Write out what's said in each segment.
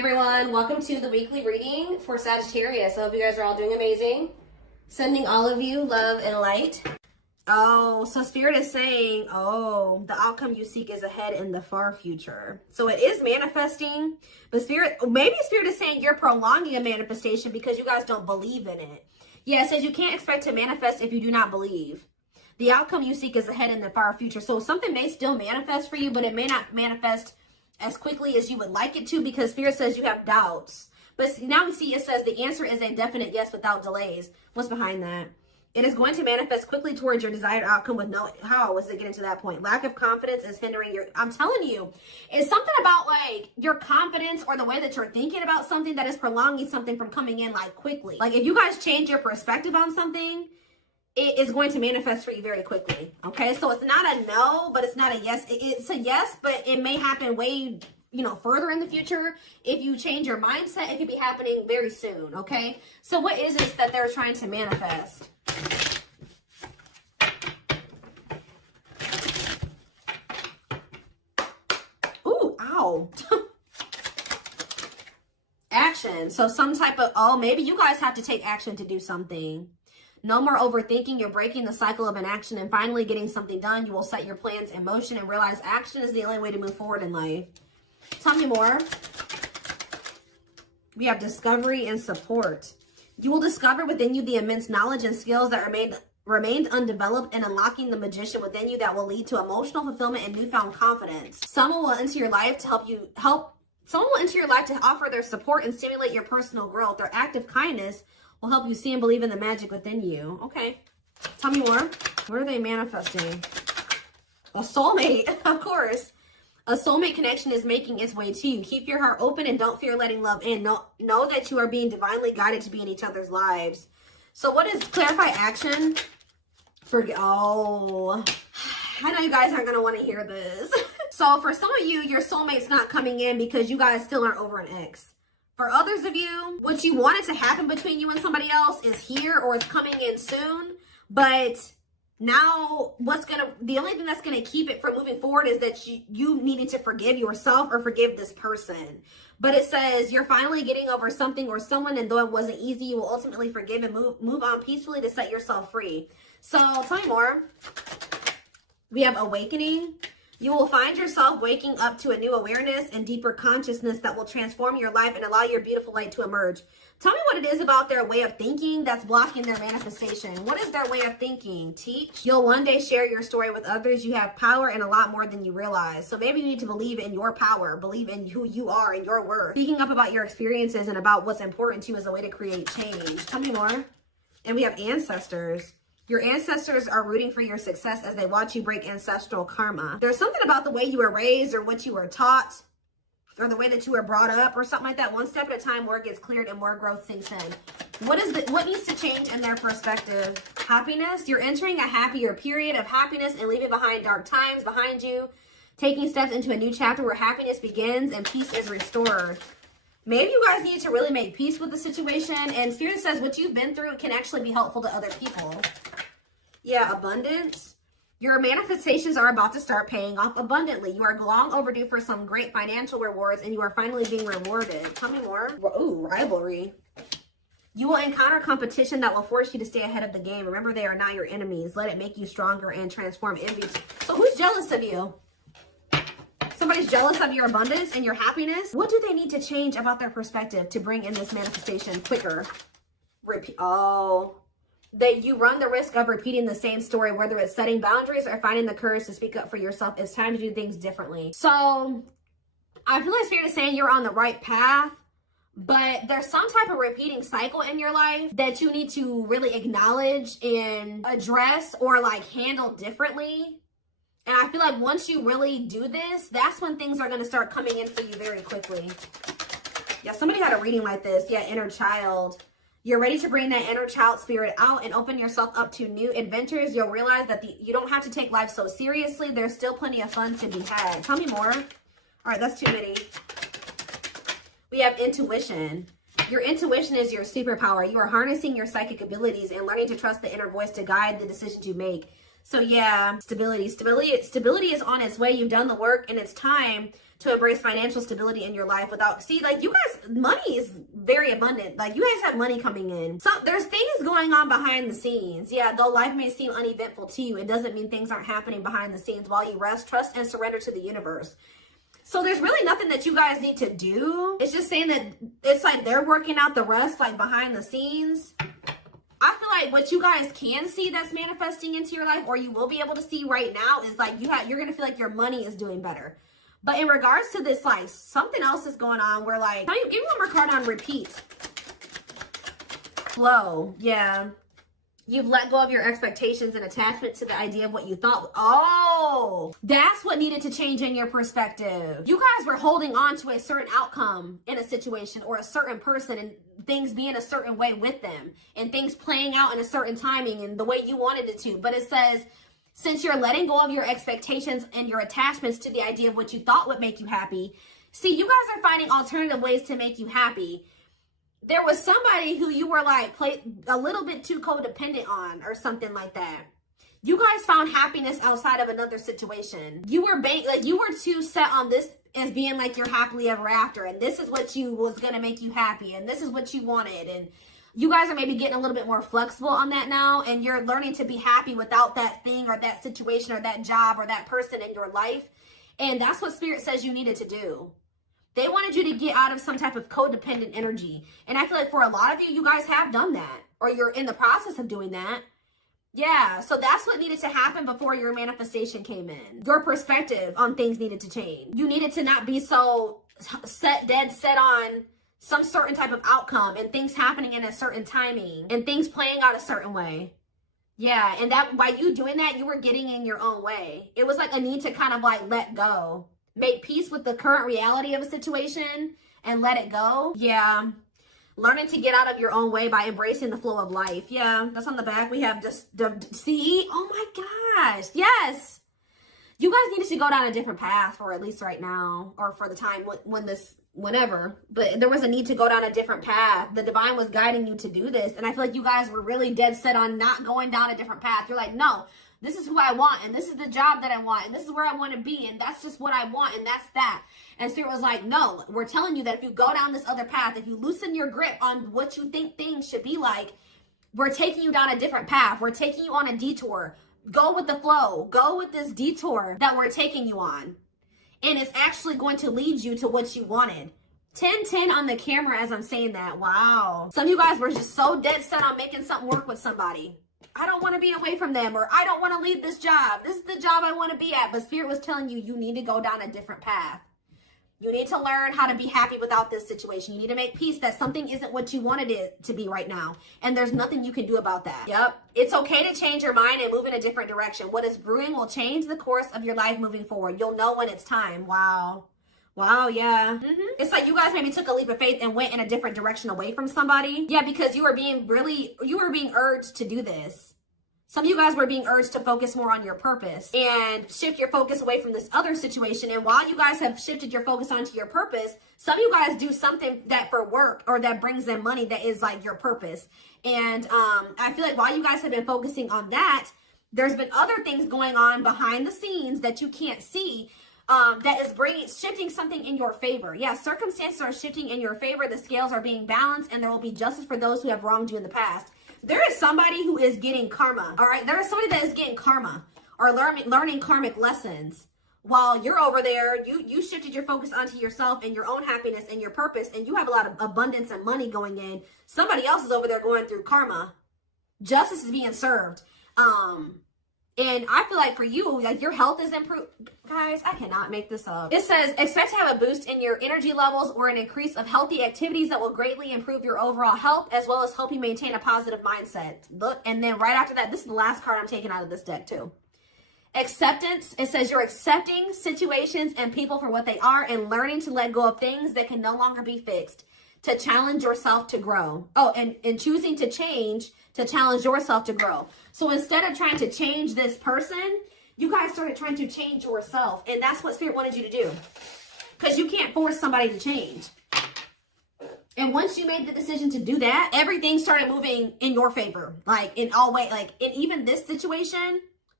everyone, welcome to the weekly reading for Sagittarius. I hope you guys are all doing amazing. Sending all of you love and light. Oh, so Spirit is saying, the outcome you seek is ahead in the far future. So it is manifesting, but maybe Spirit is saying you're prolonging a manifestation because you guys don't believe in it. Yeah, it says you can't expect to manifest if you do not believe. The outcome you seek is ahead in the far future. So something may still manifest for you, but it may not manifest as quickly as you would like it to, because Spirit says you have doubts. But now we see it says the answer is a definite yes without delays. What's behind that? It is going to manifest quickly towards your desired outcome with no, how was it getting to that point? Lack of confidence is hindering your, I'm telling you, it's something about like your confidence or the way that you're thinking about something that is prolonging something from coming in like quickly. Like if you guys change your perspective on something, it is going to manifest for you very quickly. Okay, so it's not a no, but it's not a yes. It's a yes, but it may happen way, further in the future. If you change your mindset, it could be happening very soon. Okay, so what is it that they're trying to manifest? Ooh, ow. Action. So some type of, maybe you guys have to take action to do something. No more overthinking. You're breaking the cycle of inaction and finally getting something done. You will set your plans in motion and realize action is the only way to move forward in life. Tell me more. We have discovery and support. You will discover within you the immense knowledge and skills that remained undeveloped, and unlocking the magician within you that will lead to emotional fulfillment and newfound confidence. Someone will enter your life to Someone will enter your life to offer their support and stimulate your personal growth. Their act of kindness will help you see and believe in the magic within you. Okay. Tell me more. What are they manifesting? A soulmate, of course. A soulmate connection is making its way to you. Keep your heart open and don't fear letting love in. Know that you are being divinely guided to be in each other's lives. So what is clarify action? I know you guys aren't going to want to hear this. So for some of you, your soulmate's not coming in because you guys still aren't over an ex. For others of you, what you wanted to happen between you and somebody else is here or it's coming in soon. But now the only thing that's going to keep it from moving forward is that you needed to forgive yourself or forgive this person. But it says you're finally getting over something or someone, and though it wasn't easy, you will ultimately forgive and move on peacefully to set yourself free. So tell me more. We have awakening. You will find yourself waking up to a new awareness and deeper consciousness that will transform your life and allow your beautiful light to emerge. Tell me what it is about their way of thinking that's blocking their manifestation. What is their way of thinking? Teach. You'll one day share your story with others. You have power and a lot more than you realize. So maybe you need to believe in your power, believe in who you are and your worth. Speaking up about your experiences and about what's important to you is a way to create change. Tell me more. And we have ancestors. Your ancestors are rooting for your success as they watch you break ancestral karma. There's something about the way you were raised or what you were taught or the way that you were brought up or something like that. One step at a time, more gets cleared and more growth sinks in. What needs to change in their perspective? Happiness. You're entering a happier period of happiness and leaving behind dark times behind you. Taking steps into a new chapter where happiness begins and peace is restored. Maybe you guys need to really make peace with the situation. And Spirit says what you've been through can actually be helpful to other people. Yeah, abundance. Your manifestations are about to start paying off abundantly. You are long overdue for some great financial rewards, and you are finally being rewarded. Tell me more. Ooh, rivalry. You will encounter competition that will force you to stay ahead of the game. Remember, they are not your enemies. Let it make you stronger and transform envy. So who's jealous of you? Somebody's jealous of your abundance and your happiness. What do they need to change about their perspective to bring in this manifestation quicker? That you run the risk of repeating the same story, whether it's setting boundaries or finding the courage to speak up for yourself. It's time to do things differently. So I feel like Spirit is saying you're on the right path, but there's some type of repeating cycle in your life that you need to really acknowledge and address or like handle differently. And I feel like once you really do this, that's when things are going to start coming in for you very quickly. Yeah, somebody had a reading like this. Yeah, inner child. You're ready to bring that inner child spirit out and open yourself up to new adventures. You'll realize that you don't have to take life so seriously. There's still plenty of fun to be had. Tell me more. All right, that's too many. We have intuition. Your intuition is your superpower. You are harnessing your psychic abilities and learning to trust the inner voice to guide the decisions you make. So yeah, stability is on its way. You've done the work, and it's time to embrace financial stability in your life without, see, like, you guys, money is very abundant. Like, you guys have money coming in. So there's things going on behind the scenes. Yeah, though life may seem uneventful to you, it doesn't mean things aren't happening behind the scenes while you rest, trust, and surrender to the universe. So there's really nothing that you guys need to do. It's just saying that it's like they're working out the rest, like, behind the scenes. I feel like what you guys can see that's manifesting into your life, or you will be able to see right now, is like you're going to feel like your money is doing better. But in regards to this, like, something else is going on where, like, give me one more card on repeat. Flow. Yeah. You've let go of your expectations and attachment to the idea of what you thought. Oh, that's what needed to change in your perspective. You guys were holding on to a certain outcome in a situation or a certain person, and things being a certain way with them, and things playing out in a certain timing and the way you wanted it to. But it says, since you're letting go of your expectations and your attachments to the idea of what you thought would make you happy, see, you guys are finding alternative ways to make you happy. There was somebody who you were like a little bit too codependent on, or something like that. You guys found happiness outside of another situation. You were too set on this as being like your happily ever after, and this is what you was gonna make you happy, and this is what you wanted, and you guys are maybe getting a little bit more flexible on that now, and you're learning to be happy without that thing or that situation or that job or that person in your life. And that's what Spirit says you needed to do. They wanted you to get out of some type of codependent energy. And I feel like for a lot of you, you guys have done that, or you're in the process of doing that. Yeah, so that's what needed to happen before your manifestation came in. Your perspective on things needed to change. You needed to not be so dead set on some certain type of outcome and things happening in a certain timing and things playing out a certain way. Yeah, and that by you doing that, you were getting in your own way. It was like a need to kind of like let go. Make peace with the current reality of a situation and let it go. Yeah. Learning to get out of your own way by embracing the flow of life. Yeah, that's on the back. We have just see. Oh my gosh. Yes. You guys needed to go down a different path, for at least right now, or for the time whenever. But there was a need to go down a different path. The divine was guiding you to do this. And I feel like you guys were really dead set on not going down a different path. You're like, no, this is who I want, and this is the job that I want, and this is where I want to be, and that's just what I want, and that's that. And Spirit was like, no, we're telling you that if you go down this other path, if you loosen your grip on what you think things should be like, we're taking you down a different path. We're taking you on a detour. Go with the flow. Go with this detour that we're taking you on. And it's actually going to lead you to what you wanted. 10-10 on the camera as I'm saying that. Wow. Some of you guys were just so dead set on making something work with somebody. I don't want to be away from them, or I don't want to leave this job. This is the job I want to be at. But Spirit was telling you, you need to go down a different path. You need to learn how to be happy without this situation. You need to make peace that something isn't what you wanted it to be right now. And there's nothing you can do about that. Yep. It's okay to change your mind and move in a different direction. What is brewing will change the course of your life moving forward. You'll know when it's time. Wow. Wow, yeah. It's like you guys maybe took a leap of faith and went in a different direction away from somebody. Yeah, because you were being urged to do this. Some of you guys were being urged to focus more on your purpose and shift your focus away from this other situation. And while you guys have shifted your focus onto your purpose, some of you guys do something that for work or that brings them money that is like your purpose. And I feel like while you guys have been focusing on that, there's been other things going on behind the scenes that you can't see that is shifting something in your favor. Yeah, circumstances are shifting in your favor. The scales are being balanced, and there will be justice for those who have wronged you in the past. There is somebody who is getting karma, all right? There is somebody that is getting karma or learning karmic lessons while you're over there. You shifted your focus onto yourself and your own happiness and your purpose, and you have a lot of abundance and money going in. Somebody else is over there going through karma. Justice is being served. And I feel like for you, like your health is improved. Guys, I cannot make this up. It says, expect to have a boost in your energy levels or an increase of healthy activities that will greatly improve your overall health, as well as help you maintain a positive mindset. Look, and then right after that, this is the last card I'm taking out of this deck too. Acceptance. It says you're accepting situations and people for what they are and learning to let go of things that can no longer be fixed, to challenge yourself to grow. Oh, and choosing to change to challenge yourself to grow. So instead of trying to change this person, you guys started trying to change yourself. And that's what Spirit wanted you to do. Because you can't force somebody to change. And once you made the decision to do that, everything started moving in your favor. Like in all ways, like in even this situation,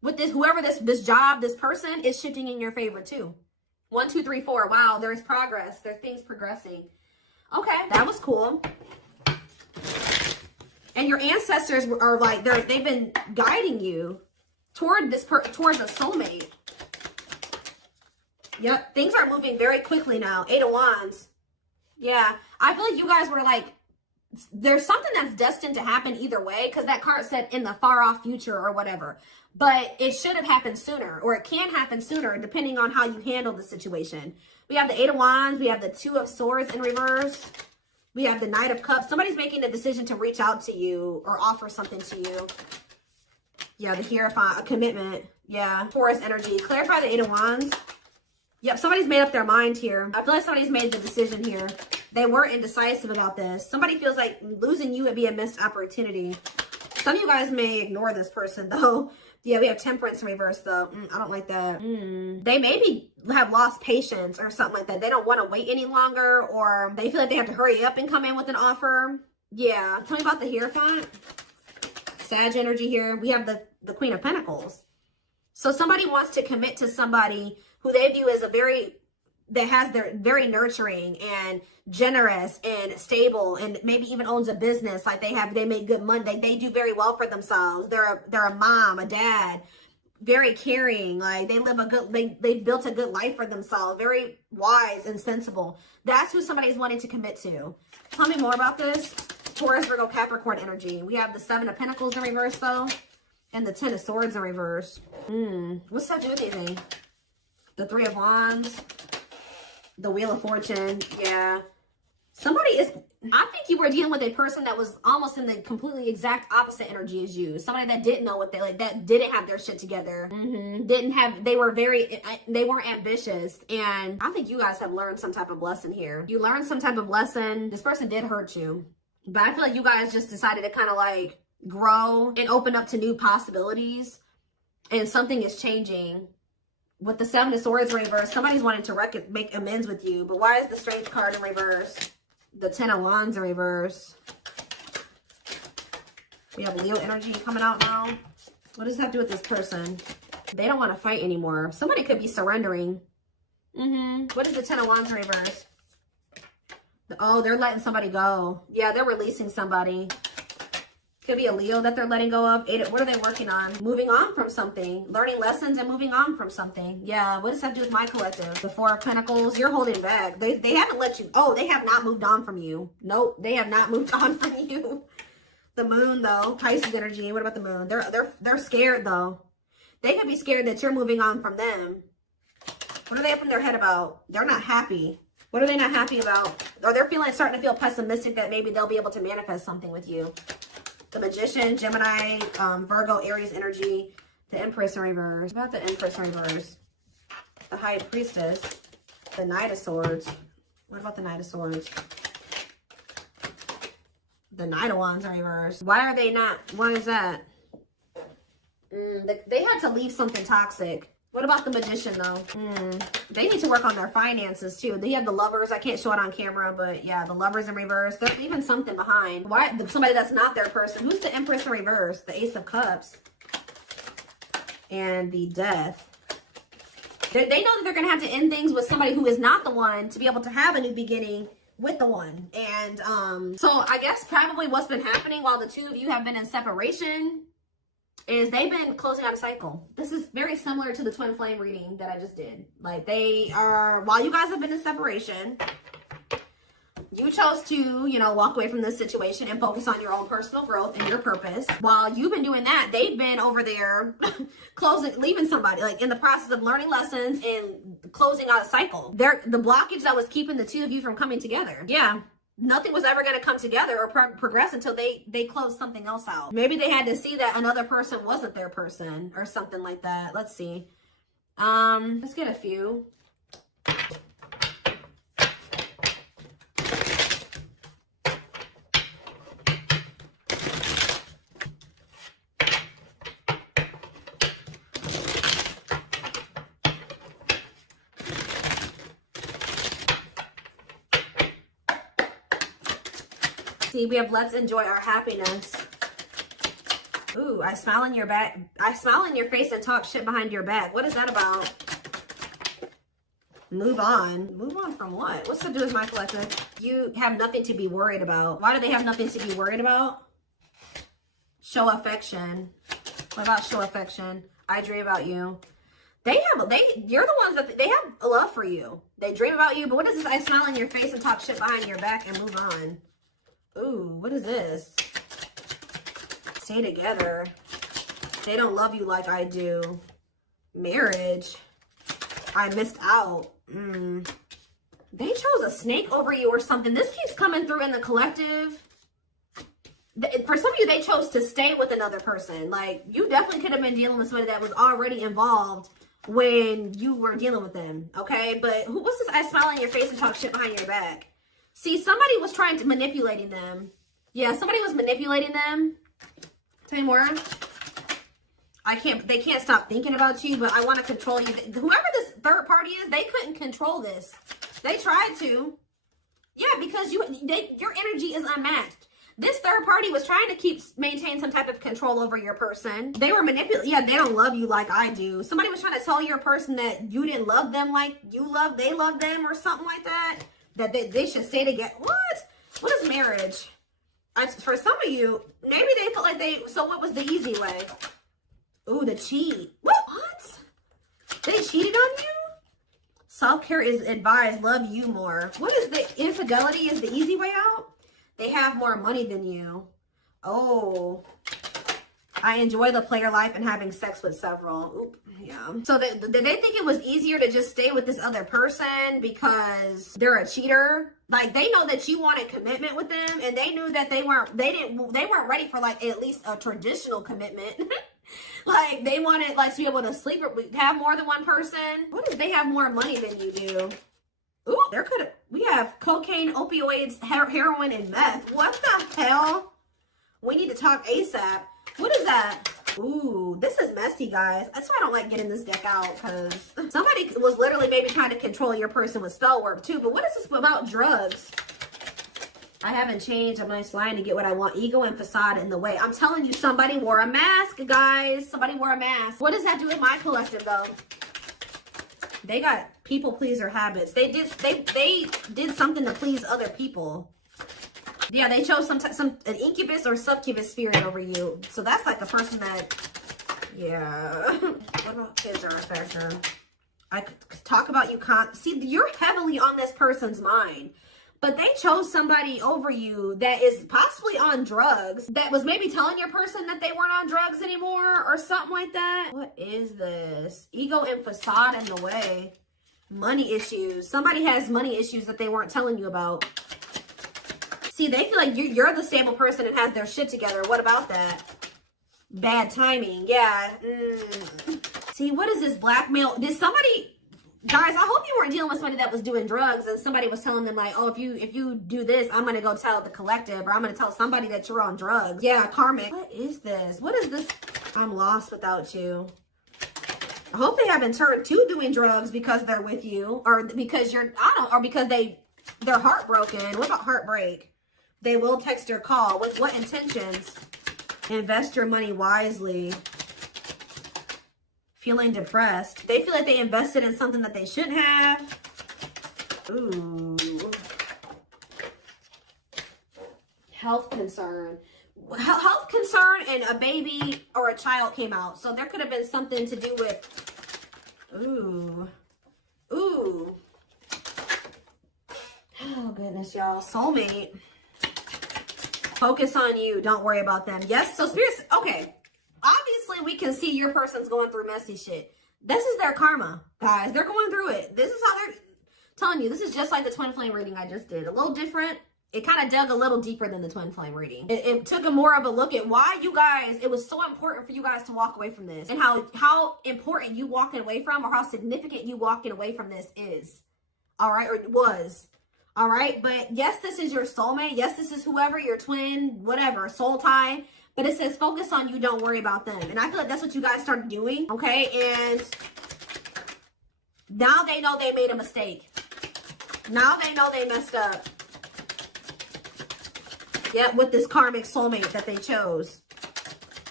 with this, whoever this job, this person is shifting in your favor too. 1, 2, 3, 4. Wow, there's progress. There's things progressing. Okay, that was cool. And your ancestors are like, they've been guiding you toward towards a soulmate. Yep, things are moving very quickly now. 8 of Wands. Yeah, I feel like you guys were like, there's something that's destined to happen either way, because that card said in the far off future or whatever. But it should have happened sooner, or it can happen sooner, depending on how you handle the situation. We have the 8 of Wands. We have the 2 of Swords in reverse. We have the Knight of Cups. Somebody's making the decision to reach out to you or offer something to you. Yeah, the Hierophant, a commitment. Yeah, Taurus energy. Clarify the 8 of Wands. Yep, somebody's made up their mind here. I feel like somebody's made the decision here. They were indecisive about this. Somebody feels like losing you would be a missed opportunity. Some of you guys may ignore this person, though. Yeah, we have Temperance in reverse, though. I don't like that. They maybe have lost patience or something like that. They don't want to wait any longer, or they feel like they have to hurry up and come in with an offer. Yeah. Tell me about the Hierophant. Sag energy here. We have the Queen of Pentacles. So somebody wants to commit to somebody who they view as they're very nurturing and generous and stable, and maybe even owns a business. Like they make good money. They do very well for themselves. They're a mom, a dad, very caring. Like they built a good life for themselves. Very wise and sensible. That's who somebody's wanting to commit to. Tell me more about this. Taurus, Virgo, Capricorn energy. We have the 7 of Pentacles in reverse though, and the 10 of Swords in reverse. What's that do with anything? The 3 of Wands. The Wheel of Fortune. Yeah. Somebody is, I think you were dealing with a person that was almost in the completely exact opposite energy as you. Somebody that didn't know what that didn't have their shit together. They weren't ambitious. And I think you guys have learned some type of lesson here. You learned some type of lesson. This person did hurt you. But I feel like you guys just decided to kind of like grow and open up to new possibilities. And something is changing. With the 7 of Swords in reverse, somebody's wanting to make amends with you. But why is the Strength card in reverse? The 10 of Wands in reverse. We have Leo energy coming out now. What does that have to do with this person? They don't want to fight anymore. Somebody could be surrendering. What is the 10 of Wands in reverse? Oh, they're letting somebody go. Yeah, they're releasing somebody. Could be a Leo that they're letting go of. What are they working on? Moving on from something. Learning lessons and moving on from something. Yeah, what does that do with my collective? The 4 of Pentacles. You're holding back. They haven't let you. Oh, they have not moved on from you. Nope, they have not moved on from you. The Moon, though. Pisces energy. What about the Moon? They're scared, though. They could be scared that you're moving on from them. What are they up in their head about? They're not happy. What are they not happy about? Or they're starting to feel pessimistic that maybe they'll be able to manifest something with you. The Magician, Gemini, Virgo, Aries energy, the Empress in reverse. What about the Empress in reverse? The High Priestess, the Knight of Swords. What about the Knight of Swords? The Knight of Wands in reverse. Why are they not? What is that? They had to leave something toxic. What about the Magician, though? They need to work on their finances, too. They have the Lovers. I can't show it on camera, but yeah, the Lovers in reverse. They're leaving something behind. Why? Somebody that's not their person. Who's the Empress in reverse? The Ace of Cups. And the Death. They know that they're going to have to end things with somebody who is not the one to be able to have a new beginning with the one. And so I guess probably what's been happening while the two of you have been in separation is they've been closing out a cycle. This is very similar to the twin flame reading that I just did. Like while you guys have been in separation, you chose to, walk away from this situation and focus on your own personal growth and your purpose. While you've been doing that, they've been over there leaving somebody, like in the process of learning lessons and closing out a cycle. The blockage that was keeping the two of you from coming together. Yeah. Nothing was ever going to come together or progress until they closed something else out. Maybe they had to see that another person wasn't their person or something like that. Let's see. Let's get a few. See, we have let's enjoy our happiness. Ooh, I smile in your back. I smile in your face and talk shit behind your back. What is that about? Move on. Move on from what? What's to do with my collective? You have nothing to be worried about. Why do they have nothing to be worried about? Show affection. What about show affection? I dream about you. You're the ones that, they have a love for you. They dream about you, but what is this? I smile in your face and talk shit behind your back and move on. Ooh, what is this? Stay together. They don't love you like I do. Marriage. I missed out. They chose a snake over you or something. This keeps coming through in the collective. For some of you, they chose to stay with another person. Like, you definitely could have been dealing with somebody that was already involved when you were dealing with them, okay? But what's this? I smile in your face and talk shit behind your back. See, somebody was trying to manipulating them. Yeah, somebody was manipulating them. Tell me more. They can't stop thinking about you, but I want to control you. Whoever this third party is, they couldn't control this. They tried to. Yeah, because your energy is unmatched. This third party was trying to maintain some type of control over your person. They were manipulating. Yeah, they don't love you like I do. Somebody was trying to tell your person that you didn't love them like they love them or something like that. That they should stay together. What? What is marriage? For some of you, maybe they felt like so what was the easy way? Ooh, the cheat. What? They cheated on you? Self-care is advised. Love you more. What is the infidelity is the easy way out? They have more money than you. Oh. I enjoy the player life and having sex with several. Oop, yeah. So did they think it was easier to just stay with this other person because they're a cheater? Like, they know that you wanted commitment with them, and they knew that they weren't ready for like at least a traditional commitment. Like, they wanted like to be able to sleep or have more than one person. What if they have more money than you do? Ooh, we have cocaine, opioids, heroin, and meth. What the hell? We need to talk ASAP. What is that? Ooh, this is messy, guys. That's why I don't like getting this deck out, because somebody was literally maybe trying to control your person with spell work too. But what is this about drugs? I haven't changed. I'm nice lying to get what I want. Ego and facade in the way. I'm telling you, somebody wore a mask, guys. Somebody wore a mask. What does that do with my collective, though? They got people pleaser habits. They did something to please other people. Yeah, they chose an incubus or succubus spirit over you. So that's like the person that, yeah. What about kids are a factor? I could talk about you. See, you're heavily on this person's mind. But they chose somebody over you that is possibly on drugs, that was maybe telling your person that they weren't on drugs anymore or something like that. What is this? Ego and facade in the way. Money issues. Somebody has money issues that they weren't telling you about. See, they feel like you're the stable person and has their shit together. What about that? Bad timing. Yeah. See, what is this blackmail? Did somebody... Guys, I hope you weren't dealing with somebody that was doing drugs and somebody was telling them like, oh, if you do this, I'm going to go tell the collective, or I'm going to tell somebody that you're on drugs. Yeah, karmic. What is this? What is this? I'm lost without you. I hope they haven't turned to doing drugs because they're with you, or because or because they're heartbroken. What about heartbreak? They will text or call. With what intentions? Invest your money wisely. Feeling depressed. They feel like they invested in something that they shouldn't have. Ooh. Health concern. Health concern and a baby or a child came out. So there could have been something to do with... Ooh. Ooh. Oh, goodness, y'all. Soulmate. Focus on you. Don't worry about them. Yes, so spirits... Okay. Obviously, we can see your person's going through messy shit. This is their karma, guys. They're going through it. This is how they're telling you. This is just like the twin flame reading I just did. A little different. It kind of dug a little deeper than the twin flame reading. It took a more of a look at why you guys, it was so important for you guys to walk away from this. And how important you walking away from, or how significant you walking away from this is. All right, or was. All right, but yes, this is your soulmate. Yes, this is whoever, your twin, whatever, soul tie. But it says, focus on you, don't worry about them. And I feel like that's what you guys started doing, okay? And now they know they made a mistake. Now they know they messed up. Yeah, with this karmic soulmate that they chose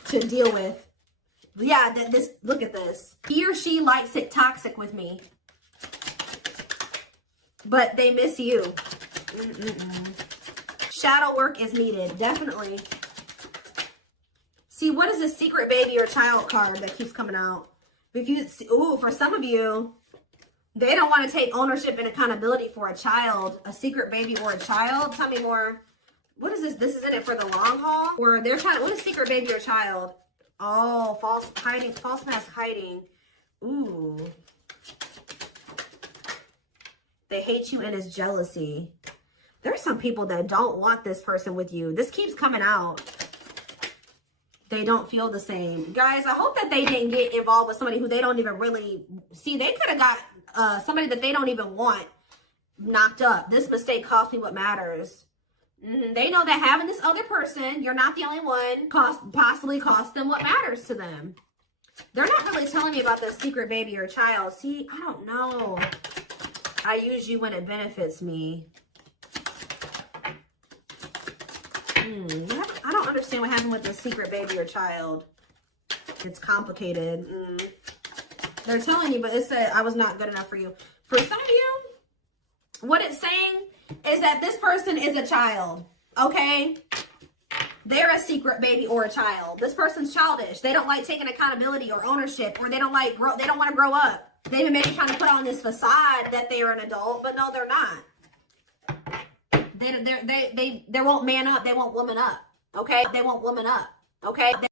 to deal with. Yeah, look at this. He or she likes it toxic with me, but they miss you. Shadow work is needed, definitely. See, what is this secret baby or child card that keeps coming out? If you, ooh, for some of you, they don't want to take ownership and accountability for a child, a secret baby or a child. Tell me more. What is this? This is in it for the long haul? Or they're trying to, what is secret baby or child? Oh, false mask hiding. Ooh. They hate you and it's jealousy. There's some people that don't want this person with you. This keeps coming out. They don't feel the same. Guys, I hope that they didn't get involved with somebody who they don't even really see. They could have got somebody that they don't even want knocked up. This mistake cost me what matters. They know that having this other person, you're not the only one, possibly cost them what matters to them. They're not really telling me about this secret baby or child. See, I don't know. I use you when it benefits me. I don't understand what happened with the secret baby or child. It's complicated. They're telling you, but it said I was not good enough for you. For some of you, what it's saying is that this person is a child, okay? They're a secret baby or a child. This person's childish. They don't like taking accountability or ownership, or they don't want to grow up. They've been maybe trying to put on this facade that they are an adult, but no, they're not. They won't man up. They won't woman up. Okay? They won't woman up. Okay?